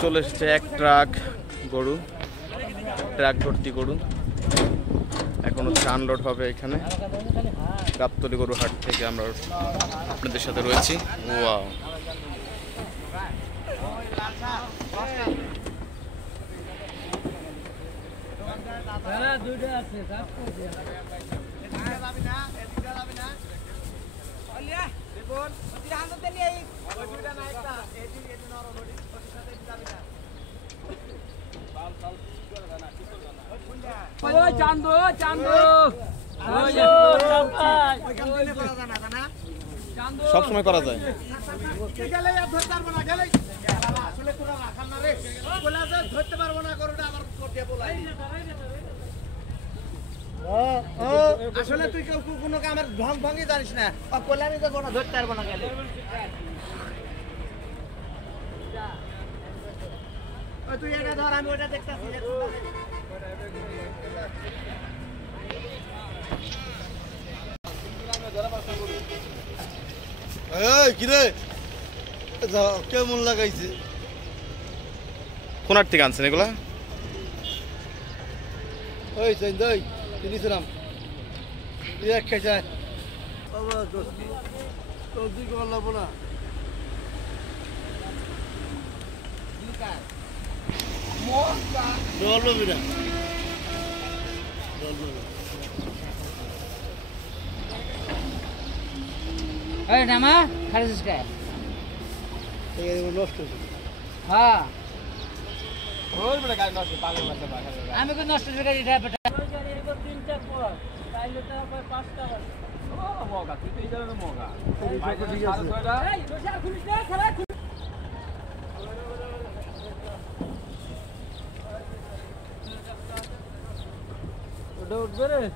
চলে এসছে এক ট্রাক গরু, ট্রাক ভর্তি গরু। এখন হচ্ছে আনলোড হবে এখানে গাবতলী গরু হাট থেকে। আমরা আপনাদের সাথে রয়েছি। ওয়াও, সব সময় করা যায়। আসলে তুই কোনো আমার ঢং ভঙ্গি জানিস না, কল্যাণী তো কোনো ধরতে পারবো না। গেলে তুই এটা ধর, আমি ওটা দেখতেছি। কিরে কেমন লাগাইছে? কোনার থেকে আনছেন এগুলা? ওই দই কিনেছিলাম, এক খেয়ে তুই কর লাগবো না। জল লবি না, জল লবি নামা খারিস নষ্ট। হ্যাঁ আমি তো নষ্ট উঠবে রে।